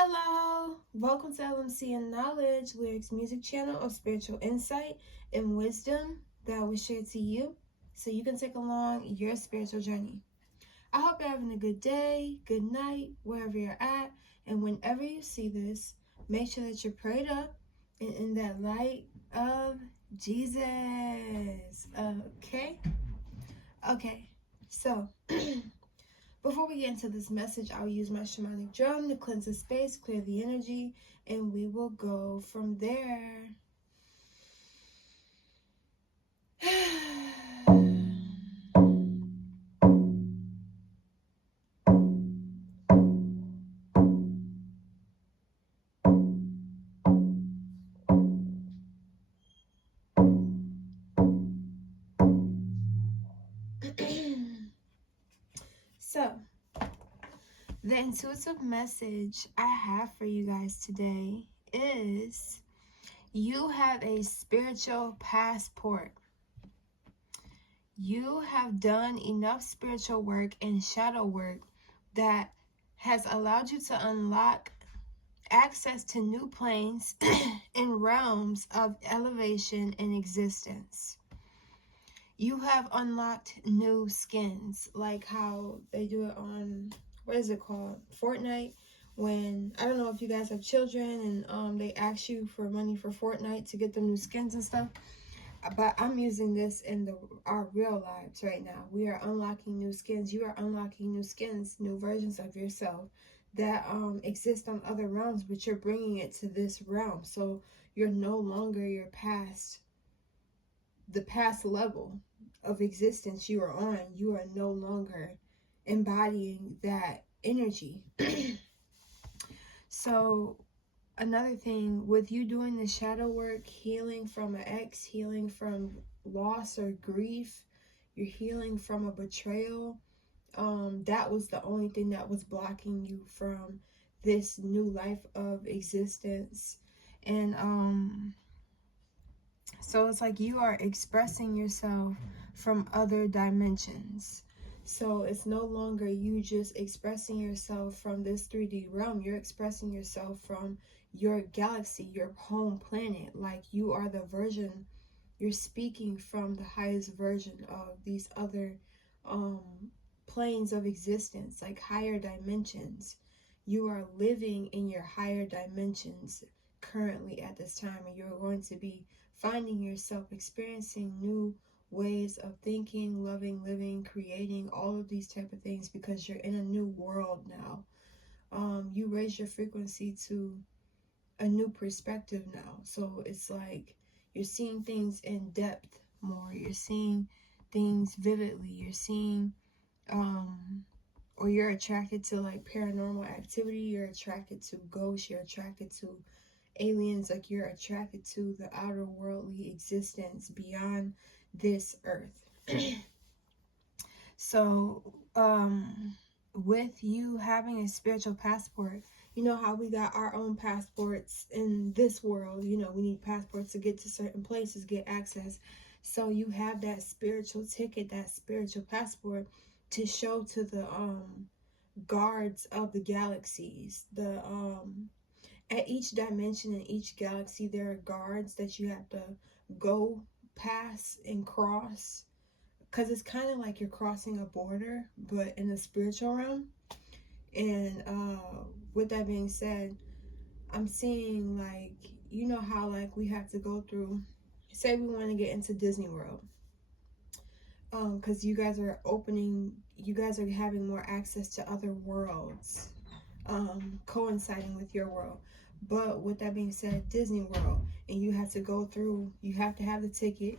Hello, welcome to LMC and Knowledge, Lyrics Music Channel of spiritual insight and wisdom that I will share to you so you can take along your spiritual journey. I hope you're having a good day, good night, wherever you're at, and whenever you see this, make sure that you're prayed up and in that light of Jesus. Okay, so before we get into this message, I'll use my shamanic drum to cleanse the space, clear the energy, and we will go from there. So, the intuitive message I have for you guys today is you have a spiritual passport. You have done enough spiritual work and shadow work that has allowed you to unlock access to new planes and realms of elevation in existence. You have unlocked new skins, like how they do it on, what is it called, Fortnite, when, I don't know if you guys have children and they ask you for money for Fortnite to get them new skins and stuff, but I'm using this in our real lives right now. We are unlocking new skins. You are unlocking new skins, new versions of yourself that exist on other realms, but you're bringing it to this realm. So you're no longer the past level of existence you are on. You are no longer embodying that energy. So another thing, with you doing the shadow work, healing from an ex, healing from loss or grief, you're healing from a betrayal. That was the only thing that was blocking you from this new life of existence. And so it's like you are expressing yourself from other dimensions. So it's no longer you just expressing yourself from this 3D realm. You're expressing yourself from your galaxy, your home planet. Like you are the version, you're speaking from the highest version of these other planes of existence, like higher dimensions. You are living in your higher dimensions currently at this time, and you're going to be finding yourself experiencing new ways of thinking, loving, living, creating, all of these type of things, because you're in a new world now. You raise your frequency to a new perspective now. So it's like you're seeing things in depth more. You're seeing things vividly. You're seeing or you're attracted to like paranormal activity. You're attracted to ghosts. You're attracted to aliens. Like you're attracted to the outer worldly existence beyond this earth. So with you having a spiritual passport, you know how we got our own passports in this world. You know, we need passports to get to certain places, get access. So you have that spiritual ticket, that spiritual passport to show to the guards of the galaxies. The at each dimension in each galaxy, there are guards that you have to go past and cross, because it's kind of like you're crossing a border, but in the spiritual realm. And with that being said, I'm seeing, like, you know how like we have to go through, say we want to get into Disney World, because you guys are having more access to other worlds, coinciding with your world. But with that being said, Disney World, and you have to go through, you have to have the ticket,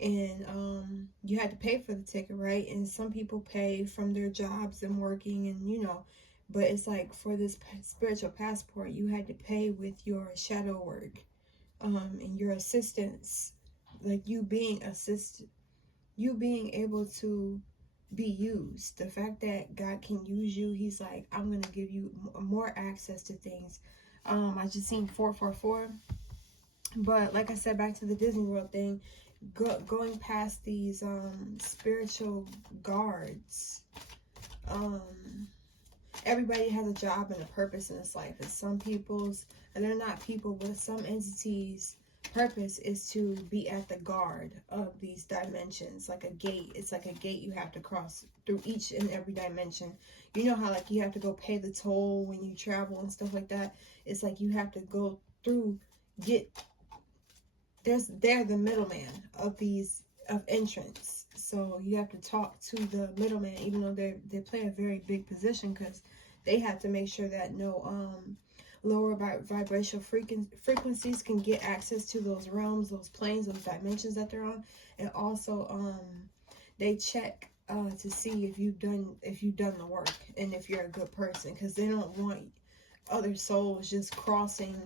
and you had to pay for the ticket, right? And some people pay from their jobs and working, and you know, but it's like for this spiritual passport, you had to pay with your shadow work, and your assistance, like you being able to be used. The fact that God can use you, he's like, I'm gonna give you more access to things. I just seen 444, but like I said, back to the Disney World thing, going past these spiritual guards, everybody has a job and a purpose in this life. And some people's, and they're not people, but some entities' purpose is to be at the guard of these dimensions, like a gate. It's like a gate you have to cross through each and every dimension. You know how like you have to go pay the toll when you travel and stuff like that? It's like you have to go through, they're the middleman of these, of entrance. So you have to talk to the middleman, even though they play a very big position, because they have to make sure that no lower vibrational frequencies can get access to those realms, those planes, those dimensions that they're on. And also they check to see if you've done the work and if you're a good person, because they don't want other souls just crossing,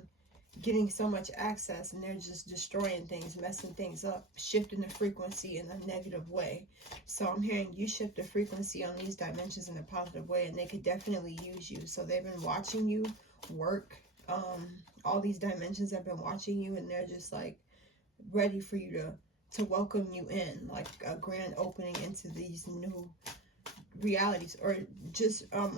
getting so much access, and they're just destroying things, messing things up, shifting the frequency in a negative way. So I'm hearing you shift the frequency on these dimensions in a positive way, and they could definitely use you. So they've been watching you work. All these dimensions have been watching you, and they're just like ready for you to welcome you in, like a grand opening into these new realities, or just a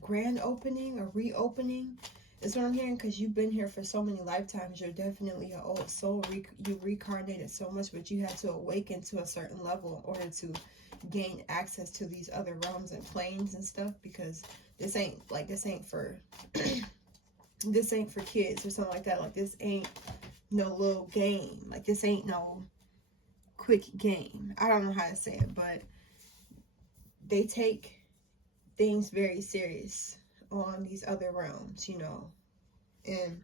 grand opening, a reopening. That's what I'm hearing, because you've been here for so many lifetimes. You're definitely an old soul. You reincarnated so much, but you had to awaken to a certain level in order to gain access to these other realms and planes and stuff, because this ain't for this ain't for kids or something like that. Like, this ain't no little game. Like, this ain't no quick game. I don't know how to say it, but they take things very serious on these other realms, you know. And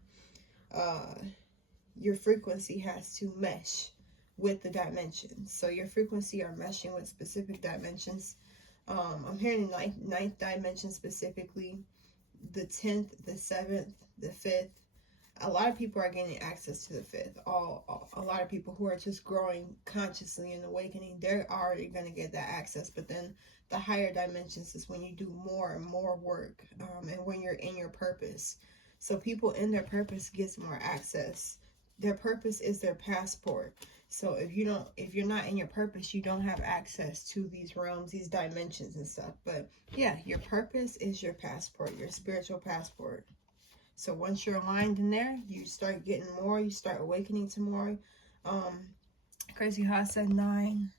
your frequency has to mesh with the dimensions. So your frequency are meshing with specific dimensions. I'm hearing the ninth dimension specifically, the 10th, the 7th, the 5th. A lot of people are gaining access to the 5th. A lot of people who are just growing consciously and awakening, they're already going to get that access. But then the higher dimensions is when you do more and more work, and when you're in your purpose. So people in their purpose gets more access. Their purpose is their passport. So if you're not in your purpose, you don't have access to these realms, these dimensions and stuff. But yeah, your purpose is your passport, your spiritual passport. So once you're aligned in there, you start getting more, you start awakening to more. Crazy how I said 9,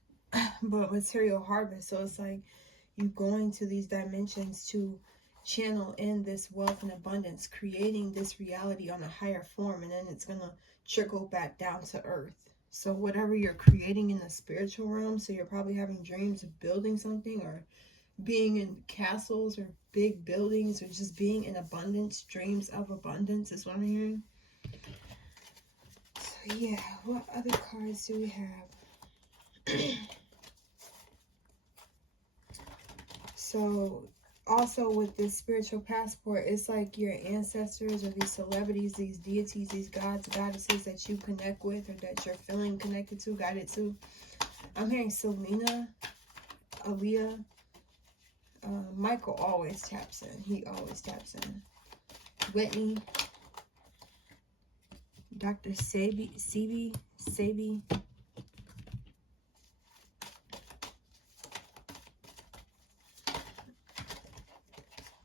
but material harvest. So it's like you going to these dimensions to channel in this wealth and abundance, creating this reality on a higher form, and then it's going to trickle back down to earth. So whatever you're creating in the spiritual realm, so you're probably having dreams of building something, or being in castles or big buildings, or just being in abundance, dreams of abundance is what I'm hearing. So yeah, what other cards do we have? So also with this spiritual passport, it's like your ancestors or these celebrities, these deities, these gods, goddesses that you connect with, or that you're feeling connected to, guided to. I'm hearing Selena, Aaliyah. Michael always taps in. He always taps in. Whitney. Dr. Sebi.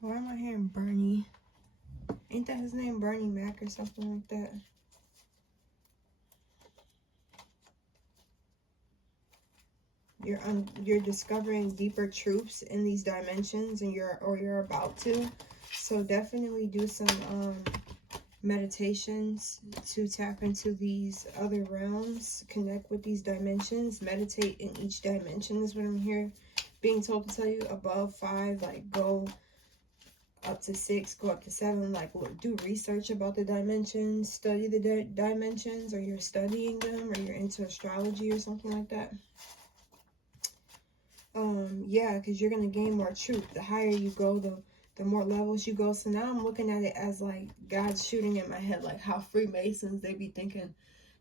Why am I hearing Bernie? Ain't that his name? Bernie Mac or something like that? You're discovering deeper truths in these dimensions, and you're about to. So definitely do some meditations to tap into these other realms, connect with these dimensions, meditate in each dimension is what I'm here being told to tell you. Above 5, like go up to 6, go up to 7, like do research about the dimensions, study the dimensions, or you're studying them, or you're into astrology or something like that. Yeah, because you're going to gain more truth. The higher you go, the more levels you go. So now I'm looking at it as like God's shooting in my head, like how Freemasons, they be thinking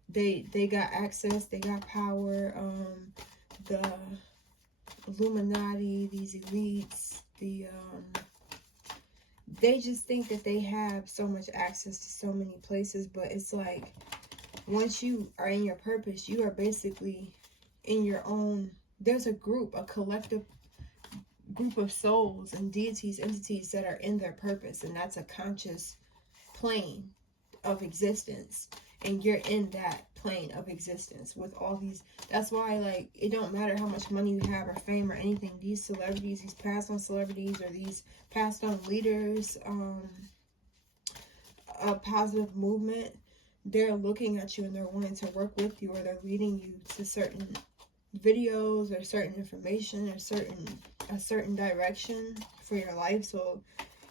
they got access, they got power. The Illuminati, these elites, they just think that they have so much access to so many places. But it's like, once you are in your purpose, you are basically in your own. There's a group, a collective group of souls and deities, entities that are in their purpose, and that's a conscious plane of existence, and you're in that plane of existence with all these. That's why, like, it don't matter how much money you have or fame or anything. These celebrities, these passed on celebrities, or these passed on leaders, a positive movement, they're looking at you and they're wanting to work with you, or they're leading you to certain videos or certain information or a certain direction for your life. So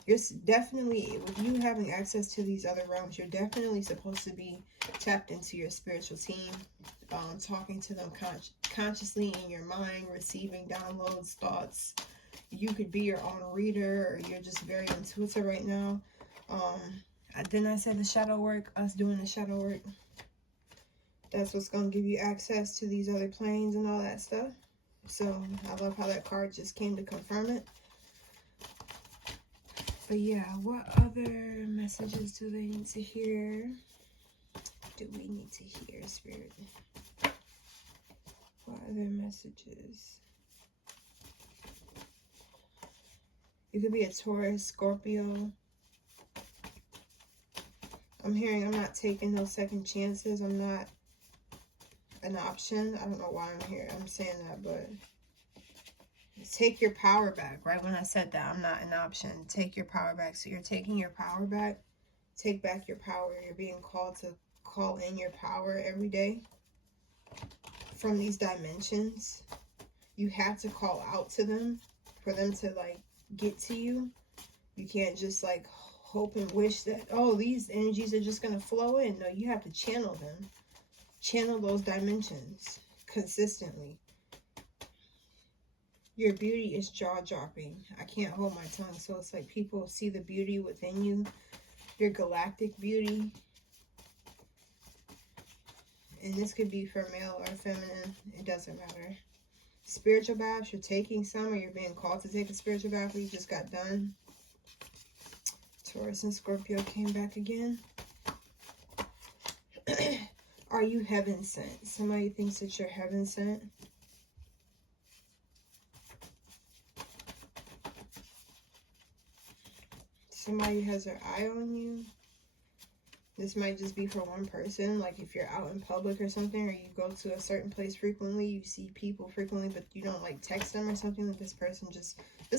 you're definitely, with you having access to these other realms, you're definitely supposed to be tapped into your spiritual team, talking to them consciously in your mind, receiving downloads, thoughts. You could be your own reader, or you're just very intuitive right now. Then I said the shadow work, us doing the shadow work. That's what's going to give you access to these other planes and all that stuff. So I love how that card just came to confirm it. But yeah, what other messages do they need to hear? Do we need to hear, Spirit? What other messages? You could be a Taurus, Scorpio. I'm hearing I'm not taking those second chances. I'm not an option. I don't know why I'm saying that, but take your power back. Right when I said that, I'm not an option. Take your power back. So you're taking your power back. Take back your power. You're being called to call in your power every day from these dimensions. You have to call out to them for them to, like, get to you. You can't just, like, hope and wish that, oh, these energies are just going to flow in. No, you have to channel them. Channel those dimensions consistently. Your beauty is jaw-dropping. I can't hold my tongue. So it's like people see the beauty within you. Your galactic beauty. And this could be for male or feminine. It doesn't matter. Spiritual baths. You're taking some, or you're being called to take a spiritual bath, or you just got done. Taurus and Scorpio came back again. Are you heaven sent? Somebody thinks that you're heaven sent. Somebody has their eye on you. This might just be for one person. Like if you're out in public or something, or you go to a certain place frequently, you see people frequently, but you don't, like, text them or something. Like, this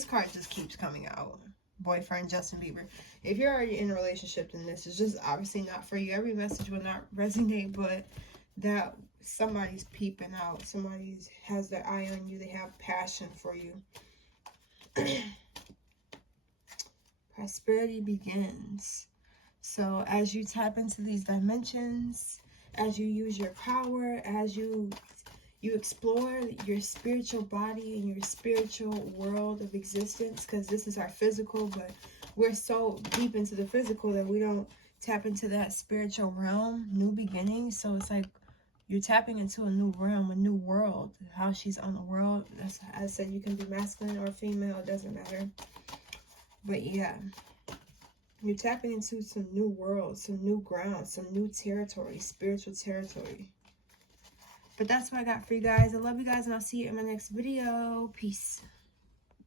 card just keeps coming out. Boyfriend, Justin Bieber. If you're already in a relationship, then this is just obviously not for you. Every message will not resonate, but that somebody's peeping out. Somebody has their eye on you. They have passion for you. Prosperity begins. So as you tap into these dimensions, as you use your power, as you explore your spiritual body and your spiritual world of existence, because this is our physical, but we're so deep into the physical that we don't tap into that spiritual realm, new beginnings. So it's like you're tapping into a new realm, a new world. How she's on the world. That's, I said, you can be masculine or female, it doesn't matter. But yeah, you're tapping into some new worlds, some new ground, some new territory, spiritual territory. But that's what I got for you guys. I love you guys, and I'll see you in my next video. Peace.